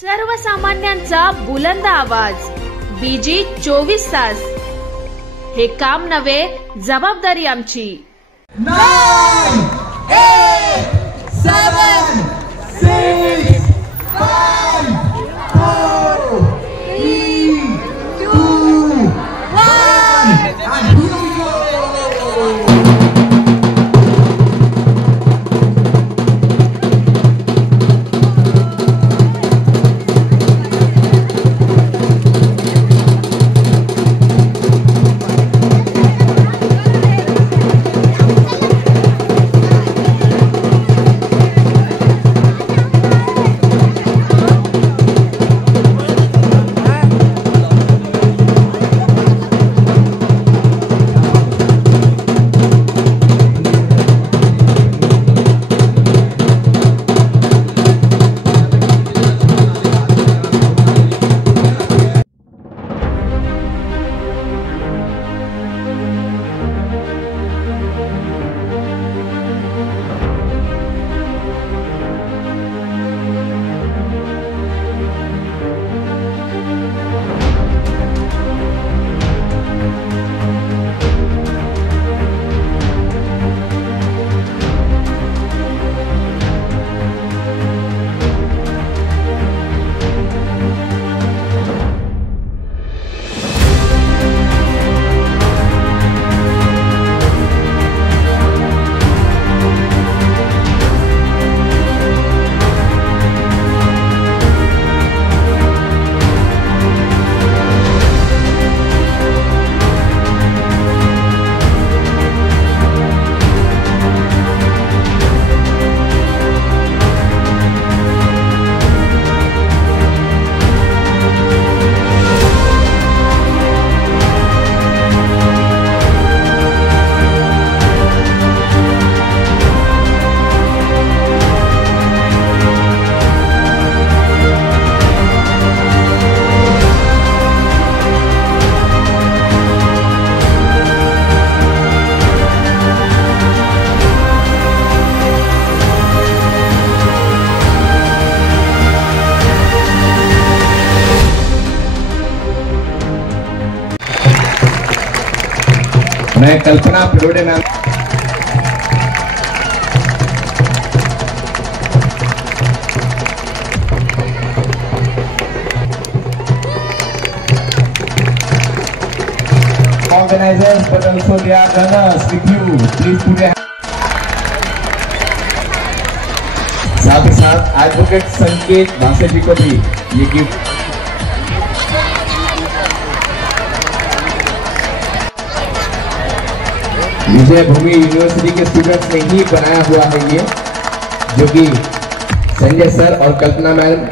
सर्वसामान्यांचा बुलंद आवाज, बीजी 24 तास. हे काम नव्हे, जबाबदारी आमची. 9, 8, 7, 6, 5, 4, 3, 2, 1 and here we go. मैं कल्पना पिरोडे ma'am organizers but also they are runners with you. Please put your साथ ही साथ एडवोकेट संकेत भाषे जी को भी ये गिफ्ट विजय भूमि यूनिवर्सिटी के स्टूडेंट्स ने ही बनाया हुआ है ये, जो कि संजय सर और कल्पना ma'am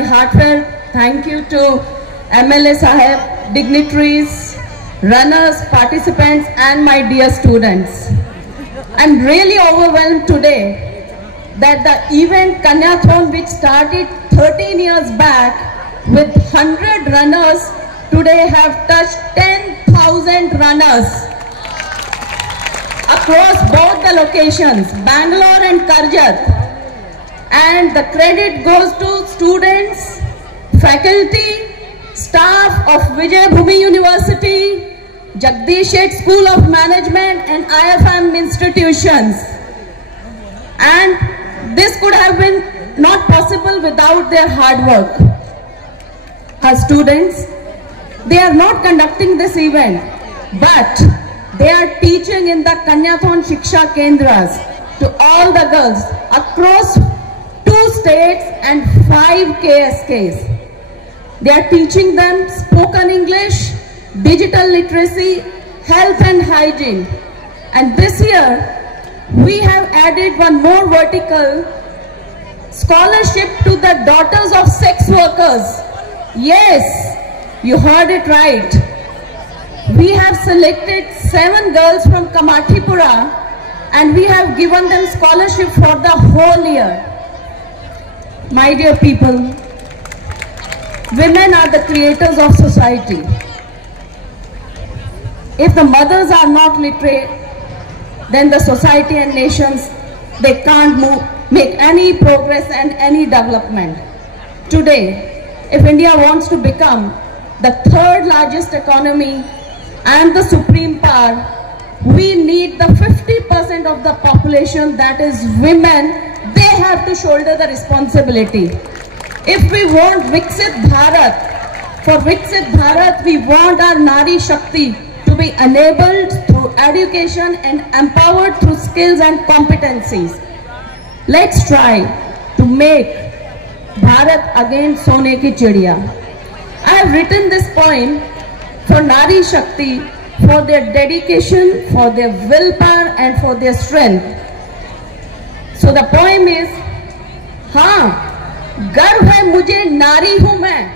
my heartfelt thank you to MLA Saheb, dignitaries, runners, participants and my dear students. I'm really overwhelmed today that the event Kanyathon, which started 13 years back with 100 runners, today have touched 10,000 runners across both the locations, Bangalore and Karjat. And the credit goes to students, faculty, staff of Vijay Bhumi University, Jagdish Seth School of Management and IFM institutions. And this could have been not possible without their hard work. Our students, they are not conducting this event, but they are teaching in the Kanyathon Shiksha Kendras to all the girls across 2 states and 5 KSKs. They are teaching them spoken English, digital literacy, health and hygiene. And this year, we have added one more vertical, scholarship to the daughters of sex workers. Yes, you heard it right. We have selected 7 girls from Kamathipura and we have given them scholarship for the whole year. My dear people, women are the creators of society. If the mothers are not literate, then the society and nations, they can't make any progress and any development. Today, if India wants to become the 3rd largest economy and the supreme power, we need the 50% of the population, that is women. They have to shoulder the responsibility. If we want Viksit Bharat, for Viksit Bharat, we want our Nari Shakti to be enabled through education and empowered through skills and competencies. Let's try to make Bharat again Sone ki Chidiya. I have written this poem for Nari Shakti, for their dedication, for their willpower and for their strength. So the poem is, हाँ, गर्व है मुझे नारी हूं मैं,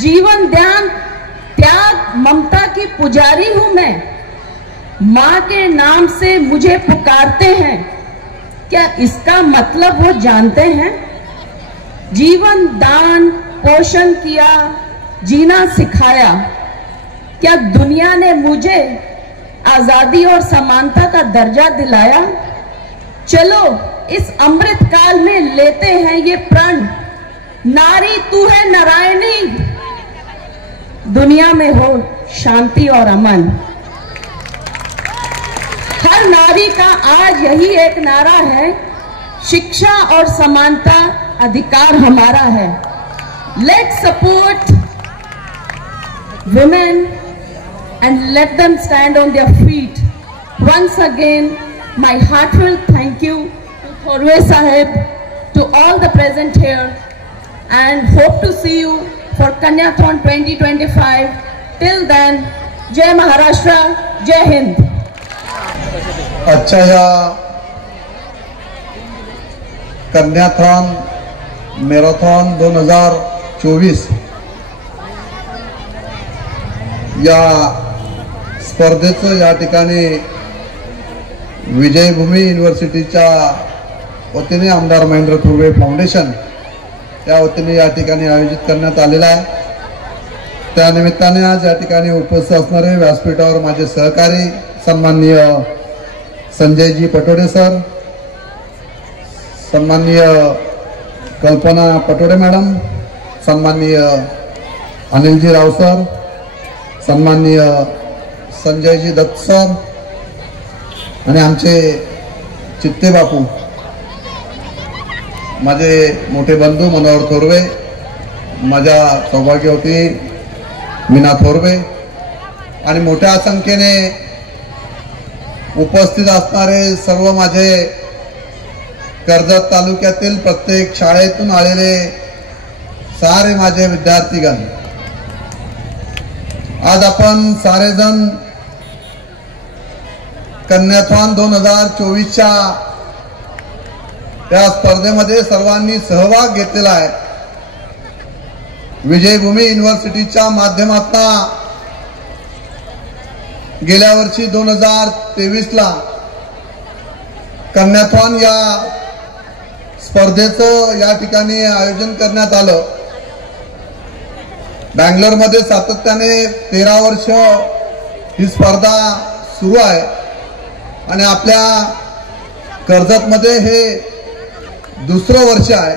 जीवन ध्यान त्याग ममता की पुजारी हूं मैं, माँ के नाम से मुझे पुकारते हैं, क्या इसका मतलब वो जानते हैं? जीवन दान पोषण किया, जीना सिखाया, क्या दुनिया ने मुझे आजादी और समानता का दर्जा दिलाया? चलो इस अमृत काल में लेते हैं ये प्रण, नारी तू है नारायणी, दुनिया में हो शांति और अमन। हर नारी का आज यही एक नारा है, शिक्षा और समानता अधिकार हमारा है। Let's support women and let them stand on their feet. Once again, my heartfelt thank you to Thorve Sahib, to all the present here, and hope to see you for Kanyathon 2025. Till then, Jai Maharashtra, Jai Hind. अच्छा या कन्याथॉन marathon 2024 या स्पर्धेचं या ठिकाणी विजयभूमी युनिव्हर्सिटीच्या वतीने आमदार Mahendra Thorave foundation या वतीने या ठिकाणी आयोजित करण्यात आलेला आहे। त्या निमित्ताने आज या ठिकाणी उपस्थित असणारे व्यासपीठावर माझे सहकारी सन्माननीय संजयजी पटोडे सर, सन्माननीय कल्पना पटोडे मॅडम, सन्माननीय अनिलजी राव सर, सन्माननीय संजयजी दत्त सर आणि आमचे चित्ते बापू, माझे मोठे बंधू मनोहर थोरवे, माझ्या सौभाग्यवती मीना थोरवे आणि मोठ्या संख्येने उपस्थित असणारे सर्व माझे कर्जत तालुक्यातील प्रत्येक शाळेतून आलेले सारे माझे विद्यार्थीगण, आज आपण सारेजण कन्याथॉन 2024च्या त्या स्पर्धेमध्ये सर्वांनी सहभाग घेतलेला आहे विजयभूमी युनिव्हर्सिटीच्या माध्यमातून गेल्या वर्षी 2023ला कन्याथॉन या स्पर्धेचं या ठिकाणी आयोजन करण्यात आलं। बँगलोरमध्ये सातत्याने 13 वर्ष ही स्पर्धा सुरू आहे आणि आपल्या कर्जतमध्ये हे दुसरं वर्ष आहे।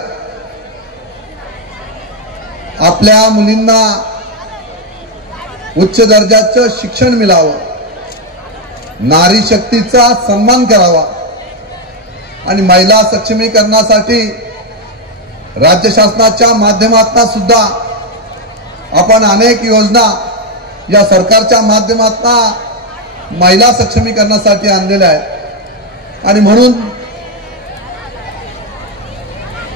आपल्या मुलींना उच्च दर्जाचं शिक्षण मिळावं, नारी शक्तीचा सन्मान करावा आणि महिला सक्षमीकरणासाठी राज्य शासनाच्या माध्यमातून सुद्धा आपण अनेक योजना या सरकारच्या माध्यमातून महिला सक्षमीकरणासाठी आणलेल्या आहेत आणि म्हणून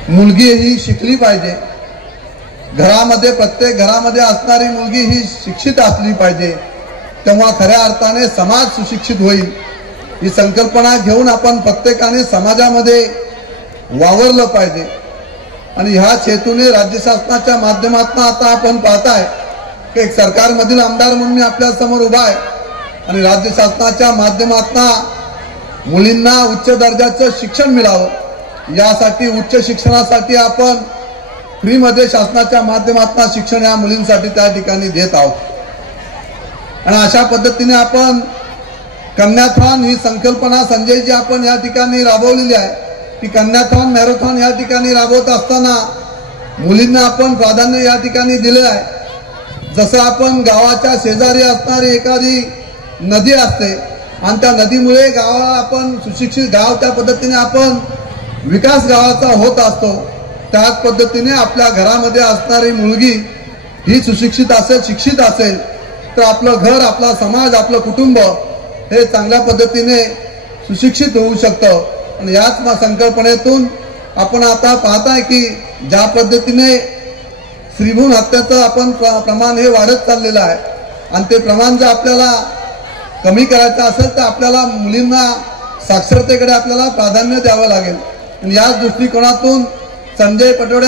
मुलगी ही शिकली पाहिजे। घरामध्ये प्रत्येक घरामध्ये असणारी मुलगी ही शिक्षित असली पाहिजे, तेव्हा खऱ्या अर्थाने समाज सुशिक्षित होईल। ही संकल्पना घेऊन आपण प्रत्येकाने समाजामध्ये वावरलं पाहिजे आणि ह्या हेतूने राज्य शासनाच्या माध्यमातून आता आपण पाहताय की एक सरकारमधील आमदार म्हणून मी आपल्या समोर उभा आहे आणि राज्य शासनाच्या माध्यमातून मुलींना उच्च दर्जाचं शिक्षण मिळावं यासाठी उच्च शिक्षणासाठी आपण फ्रीमध्ये शासनाच्या माध्यमातून शिक्षण या मुलींसाठी त्या ठिकाणी देत आहोत आणि अशा पद्धतीने आपण कन्याथॉन ही संकल्पना संजयजी आपण या ठिकाणी राबवलेली आहे की कन्याथॉन मॅरेथॉन या ठिकाणी राबवत असताना मुलींना आपण प्राधान्य या ठिकाणी दिले आहे। जसं आपण गावाच्या शेजारी असणारी एखादी नदी असते आणि त्या नदीमुळे गावाला आपण सुशिक्षित गाव त्या पद्धतीने आपण विकास गावाचा होत असतो, त्याच पद्धतीने आपल्या घरामध्ये असणारी मुलगी ही सुशिक्षित असेल, शिक्षित असेल तर आपलं घर, आपला समाज, आपलं कुटुंब हे चांगल्या पद्धतीने सुशिक्षित होऊ शकतं आणि याच संकल्पनेतून आपण आता पाहताय की ज्या पद्धतीने स्त्रीभ्रूण हत्याचं आपण प्रमाण हे वाढत चाललेलं आहे आणि ते प्रमाण जर आपल्याला कमी करायचं असेल तर आपल्याला मुलींना साक्षरतेकडे आपल्याला प्राधान्य द्यावं लागेल आणि याच दृष्टिकोनातून संजय पटोळे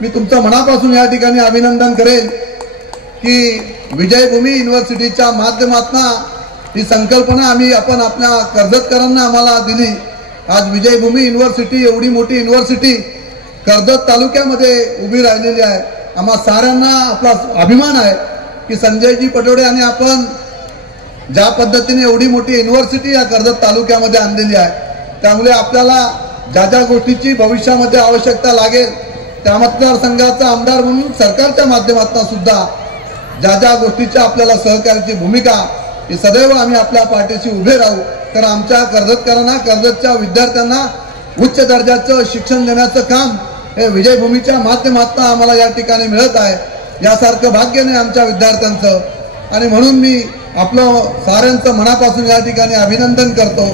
मी तुमचं मनापासून या ठिकाणी अभिनंदन करेन की विजयभूमी युनिव्हर्सिटीच्या माध्यमातून ही संकल्पना आपण आपल्या कर्जतकरांना आम्हाला दिली। आज विजयभूमी युनिव्हर्सिटी एवढी मोठी युनिव्हर्सिटी कर्जत तालुक्यामध्ये उभी राहिलेली आहे। आम्हा साऱ्यांना आपला अभिमान आहे की संजयजी पटोळे आणि आपण ज्या पद्धतीने एवढी मोठी युनिव्हर्सिटी या कर्जत तालुक्यामध्ये आणलेली आहे त्यामुळे आपल्याला ज्या ज्या गोष्टीची भविष्यामध्ये आवश्यकता लागेल त्या मतदारसंघाचा आमदार म्हणून सरकारच्या माध्यमातून सुद्धा ज्या ज्या गोष्टीच्या आपल्याला सहकार्याची भूमिका ही सदैव आम्ही आपल्या पाठीशी उभे राहू। तर आमच्या कर्जतकरांना, कर्जतच्या विद्यार्थ्यांना उच्च दर्जाचं शिक्षण देण्याचं काम हे विजयभूमीच्या माध्यमातून आम्हाला या ठिकाणी मिळत आहे। यासारखं भाग्य नाही आमच्या विद्यार्थ्यांचं आणि म्हणून मी आपलं साऱ्यांचं मनापासून या ठिकाणी अभिनंदन करतो।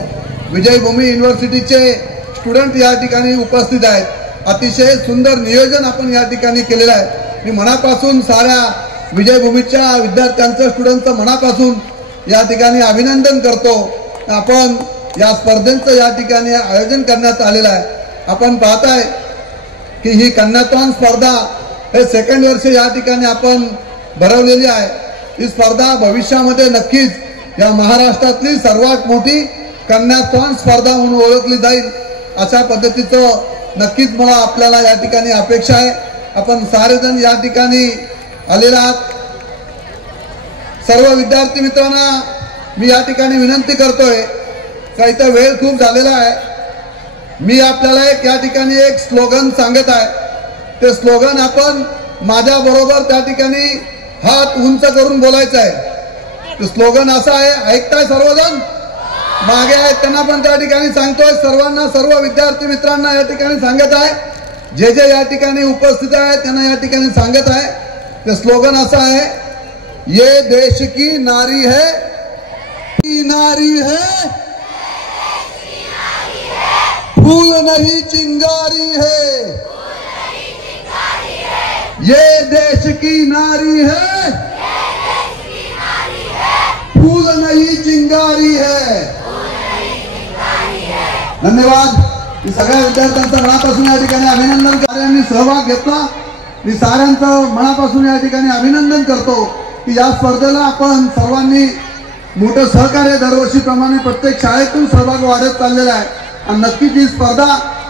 विजयभूमी युनिव्हर्सिटीचे स्टुडंट या ठिकाणी उपस्थित आहेत, अतिशय सुंदर नियोजन आपण या ठिकाणी केलेलं आहे। मी मनापासून साऱ्या विजयभूमीच्या विद्यार्थ्यांचं, स्टुडंटचं मनापासून या ठिकाणी अभिनंदन करतो। आपण या स्पर्धेचं या ठिकाणी आयोजन करण्यात आलेलं आहे। आपण पाहताय की ही कन्याथॉन स्पर्धा हे सेकंड वर्ष या ठिकाणी आपण भरवलेली आहे। ही स्पर्धा भविष्यामध्ये नक्कीच या महाराष्ट्रातली सर्वात मोठी कन्याथॉन स्पर्धा म्हणून ओळखली जाईल अशा पद्धतीचं नक्कीच मला आपल्याला या ठिकाणी अपेक्षा आहे। आपण सारेजण या ठिकाणी आलेला आहात। सर्व विद्यार्थी मित्रांना मी या ठिकाणी विनंती करतोय का इथं वेळ खूप झालेला आहे। मी आपल्याला या ठिकाणी एक स्लोगन सांगत आहे, ते स्लोगन आपण माझ्या बरोबर त्या ठिकाणी हात उंच करून बोलायचं आहे। ते स्लोगन असं आहे, ऐकताय सर्वजण? मागे आहेत त्यांना पण त्या ठिकाणी सांगतोय, सर्वांना, सर्व विद्यार्थी मित्रांना या ठिकाणी सांगत आहे, जे जे या ठिकाणी उपस्थित आहेत त्यांना या ठिकाणी सांगत आहे। ते स्लोगन असं आहे, ये देश की नारी है, नारी है, फूल नहीं चिंगारी है, ये देश की नारी है, फूल नहीं चिंगारी है। धन्यवाद। सगळ्या विद्यार्थ्यांचं मनापासून या ठिकाणी अभिनंदन कार्याने सहभाग घेतला मी साऱ्यांचं मनापासून या ठिकाणी अभिनंदन करतो की या स्पर्धेला आपण सर्वांनी मोठं सहकार्य दरवर्षीप्रमाणे प्रत्येक शाळेतून सहभाग वाढत चाललेला आहे आणि नक्कीच ही स्पर्धा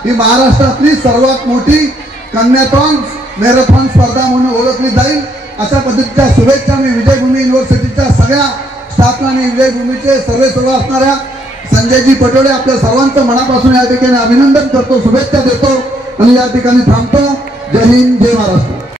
ही महाराष्ट्रातली सर्वात मोठी कन्याथॉन मॅरेथॉन स्पर्धा म्हणून ओळखली जाईल अशा पद्धतीच्या शुभेच्छा मी विजयभूमी युनिव्हर्सिटीच्या सगळ्या स्टाफला आणि विजयभूमीचे सर्व असणाऱ्या संजयजी पटोळे आपल्या सर्वांचं मनापासून या ठिकाणी अभिनंदन करतो, शुभेच्छा देतो आणि या ठिकाणी थांबतो. जय हिंद, जय महाराष्ट्र.